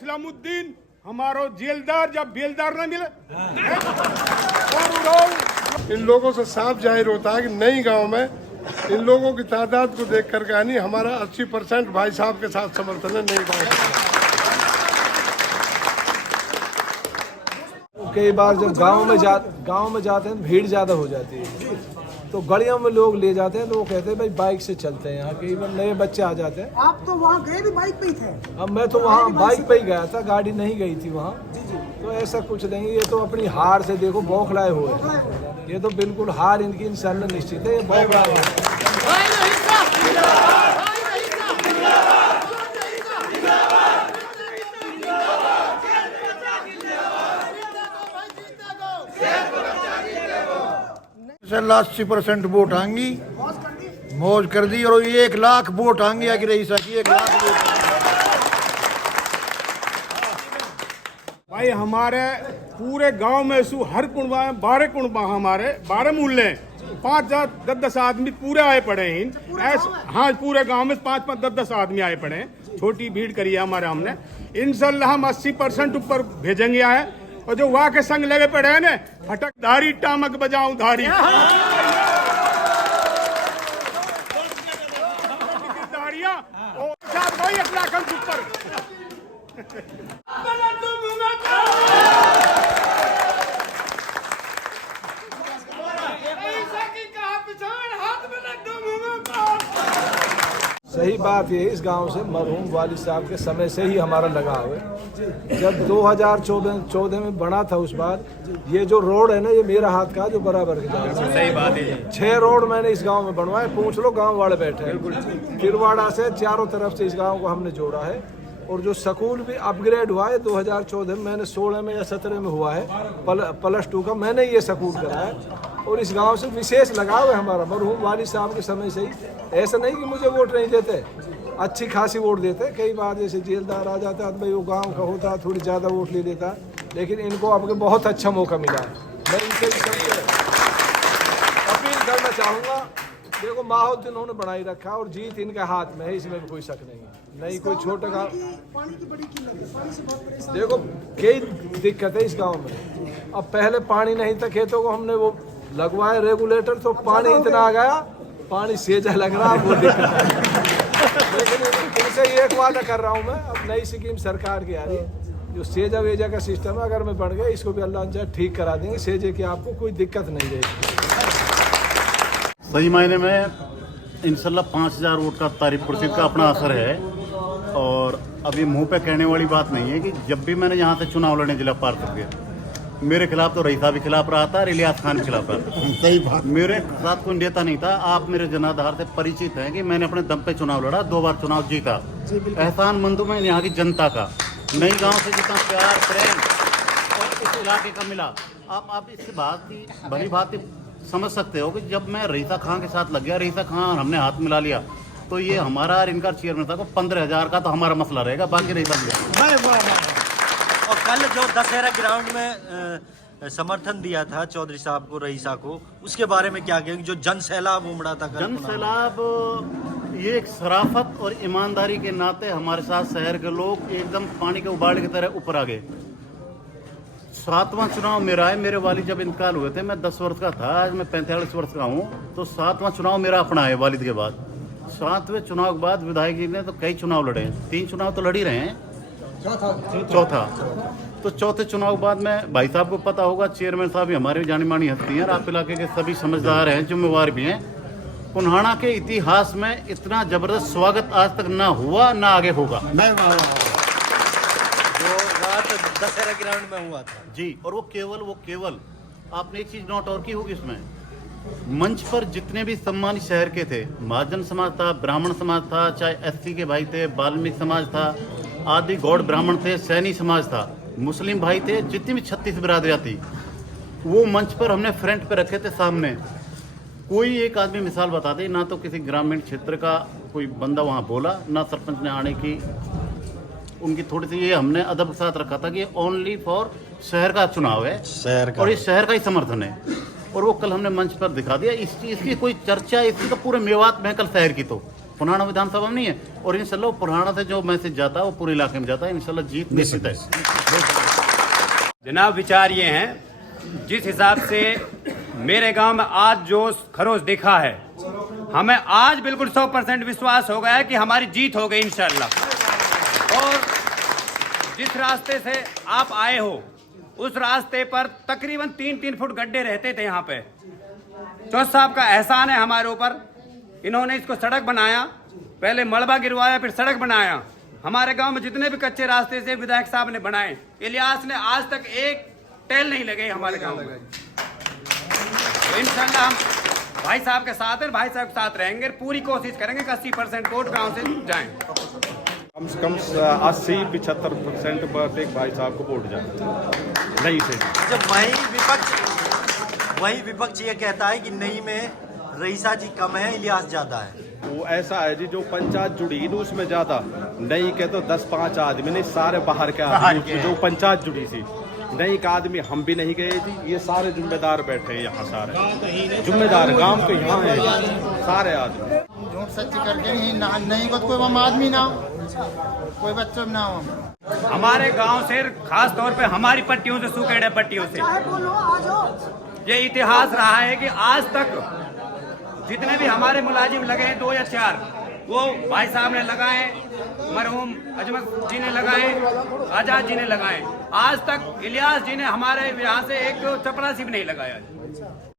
इस्लामुद्दीन हमारो जेलदार जब बेलदार न मिले इन लोगों से साफ जाहिर होता है कि नई गांव में इन लोगों की तादाद को देख कर यानी हमारा 80% भाई साहब के साथ समर्थन है नई गांव का। कई बार जब गांव में जाते हैं भीड़ ज़्यादा हो जाती है, तो गलियों में लोग ले जाते हैं तो वो कहते हैं भाई बाइक से चलते हैं। यहाँ कई बार नए बच्चे आ जाते हैं। आप तो वहाँ गए भी बाइक पे ही थे? अब मैं तो वहाँ बाइक पे ही गया था, गाड़ी नहीं गई थी वहाँ। तो ऐसा कुछ नहीं, ये तो अपनी हार से देखो बौखलाए हुए हैं। ये तो बिल्कुल हार इनकी इंशाल्लाह निश्चित है, ये बौखलाए हुए। इंशाल्लाह 80% वोट आएंगी, मौज कर दी। और 1 लाख वोट आएंगे आगे रही सकी 1 लाख वोट। भाई हमारे पूरे गांव में हर कुंबा 12 कुंबा हमारे 12 मूल्य 5-10 आदमी पूरे आए पड़े हैं। हाँ पूरे गांव में 5-10 आदमी आए पड़े हैं। छोटी भीड़ करी है हमारे हमने। इंशाल्लाह हम 80% ऊपर भेजेंगे आए। और जो वहाँ के संग लगे पड़े हैं ना फटक धारी टामक बजाऊं धारी धारिया वही 1 लाख ऊपर। सही बात ये इस गांव से मरहूम वालिद साहब के समय से ही हमारा लगाव है। जब 2014 में बना था उस बार, ये जो रोड है ना ये मेरा हाथ का जो बराबर के सही बात है। 6 रोड मैंने इस गांव में बनवाए, पूछ लो गांव वाले बैठे हैं। किरवाड़ा से चारों तरफ से इस गांव को हमने जोड़ा है। और जो स्कूल भी अपग्रेड हुआ है 2014 में, मैंने 16 में या 17 में हुआ है +2 का मैंने ये स्कूल कराया। और इस गांव से विशेष लगाव है हमारा मरहूम वालिद साहब के समय से ही। ऐसा नहीं कि मुझे वोट नहीं देते, अच्छी खासी वोट देते। कई बार जैसे जेलदार आ जाता है तो भाई वो गांव का होता थोड़ी ज़्यादा वोट ले लेता, लेकिन इनको आपके बहुत अच्छा मौका मिला है। मैं इनसे भी सबसे अपील करना चाहूँगा, देखो माहौल तो इन्होंने बनाई रखा और जीत इनके हाथ में है, इसमें भी कोई शक नहीं है। नहीं कोई छोटा गाँव, पानी की बड़ी किल्लत है, पानी से बहुत परेशान। देखो कई दिक्कत है इस गांव में। अब पहले पानी नहीं था, खेतों को हमने वो लगवाए रेगुलेटर, तो पानी इतना आ गया, पानी सेजा लग रहा वो दिक्कत है। लेकिन इनसे एक वादा कर रहा हूँ मैं, अब नई स्कीम सरकार की आ रही है, जो सेजा वेजा का सिस्टम है अगर मैं बढ़ गया इसको भी अल्लाह चाहे ठीक करा देंगे। सेजे की आपको कोई दिक्कत नहीं रहेगी। सही मायने में इंशाल्लाह 5000 वोट का तारीफ खुर्शीद का अपना असर है। और अभी मुंह पे कहने वाली बात नहीं है कि जब भी मैंने यहाँ से चुनाव लड़ने जिला पार्षद के, मेरे खिलाफ तो रईसा भी खिलाफ रहा था, इलियास खान के खिलाफ रहा था। सही बात। मेरे साथ कोई नेता नहीं था। आप मेरे जनाधार से परिचित हैं कि मैंने अपने दम पे चुनाव लड़ा, 2 बार चुनाव जीता। एहसान मंदू में यहाँ की जनता का, नई गांव से जितना प्यार प्रेम और इस इलाके का मिला, आप इस बात की भली बात समझ सकते हो कि जब मैं रईसा खान के साथ लग गया, रईसा खान हमने हाथ मिला लिया, तो ये हमारा और इनका चेयरमैन था को 15,000 का तो हमारा मसला रहेगा, बाकी रईसा मिला। और कल जो दशहरा ग्राउंड में समर्थन दिया था चौधरी साहब को, रईसा को, उसके बारे में क्या कहेंगे? जो जन सैलाब उमड़ा था, जन सैलाब ये एक शराफत और ईमानदारी के नाते हमारे साथ शहर के लोग एकदम पानी के उबाल की तरह ऊपर आ गए। 7वां चुनाव मेरा है। मेरे वालिद जब इंतकाल हुए थे मैं 10 वर्ष का था, आज मैं 45 वर्ष का हूँ। तो 7वां चुनाव मेरा अपना है वालिद के बाद। 7वें चुनाव के बाद विधायक जी ने तो कई चुनाव लड़े, 3 चुनाव तो लड़ ही रहे हैं, चौथा। तो चौथे चुनाव के बाद में भाई साहब को पता होगा, चेयरमैन साहब भी हमारे जानी मानी हस्ती हैं, आप इलाके के सभी समझदार हैं, जिम्मेवार भी हैं। पुन्हाना के इतिहास में इतना जबरदस्त स्वागत आज तक ना हुआ ना आगे होगा। जो रात दशहरा ग्राउंड में हुआ था जी। और वो केवल आपने एक चीज नोट और की होगी इसमें, मंच पर जितने भी सम्मानित शहर के थे, महाजन समाज था, ब्राह्मण समाज था, चाहे SC के भाई थे, वाल्मीकि समाज था, आदि गौड़ ब्राह्मण थे, सैनी समाज था, मुस्लिम भाई थे, जितनी भी 36 बिरादरियाँ थी, वो मंच पर हमने फ्रंट पे रखे थे सामने। कोई एक आदमी मिसाल बता दे, ना तो किसी ग्रामीण क्षेत्र का कोई बंदा वहाँ बोला, ना सरपंच ने आने की उनकी थोड़ी सी ये हमने अदब के साथ रखा था कि ओनली फॉर शहर का चुनाव है, शहर का, और ये शहर का ही समर्थन है। और वो कल हमने मंच पर दिखा दिया। इसकी कोई चर्चा, इसकी तो पूरे मेवात में कल शहर की, तो पुराना विधानसभा में नहीं है। और इंशाल्लाह पुराना से जो मैसेज जाता है वो पूरे इलाके में जाता है। इंशाल्लाह जीत निश्चित है। जनाब विचार ये हैं, जिस हिसाब से मेरे गांव में आज जो खरोश दिखा है, हमें आज बिल्कुल 100% विश्वास हो गया है कि हमारी जीत हो गई इंशाल्लाह। और जिस रास्ते से आप आए हो उस रास्ते पर तकरीबन 3-3 फुट गड्ढे रहते थे। यहाँ पे चौथ साहब का एहसान है हमारे ऊपर, इन्होंने इसको सड़क बनाया, पहले मलबा गिरवाया फिर सड़क बनाया। हमारे गांव में जितने भी कच्चे रास्ते से विधायक साहब ने बनाए, इलियास ने आज तक एक टेल नहीं लगे हमारे गांव में। तो इंशाल्लाह हम भाई साहब के साथ हैं, भाई साहब के साथ रहेंगे, पूरी कोशिश करेंगे कि 80% वोट गांव से जाएं। कम से कम 80-75% प्रत्येक भाई साहब को वोट जाए नहीं से। जब वही विपक्ष ये कहता है कि नई में रईसा जी कम है, इलियास ज्यादा है। वो ऐसा है जी, जो पंचायत जुड़ी तो उसमें ज्यादा नहीं के तो 10-5 आदमी नहीं, सारे बाहर के आदमी जो पंचायत जुड़ी थी। नहीं का आदमी हम भी नहीं गए थी, ये सारे जिम्मेदार बैठे हैं यहाँ, सारे जिम्मेदार गांव के यहाँ हैं सारे आदमी। झूठ सच करके नहीं को कोई हम आदमी ना हो, कोई बच्चों ना हो। हमारे गांव से खास तौर पे हमारी पट्टियों से, सुकेड़े पट्टियों से ये इतिहास रहा है कि आज तक जितने भी हमारे मुलाजिम लगे हैं 2 या 4, वो भाई साहब ने लगाए, मरहूम अजमत जी ने लगाए, आजाद जी ने लगाए। आज तक इलियास जी ने हमारे यहाँ से एक चपरासी भी नहीं लगाया।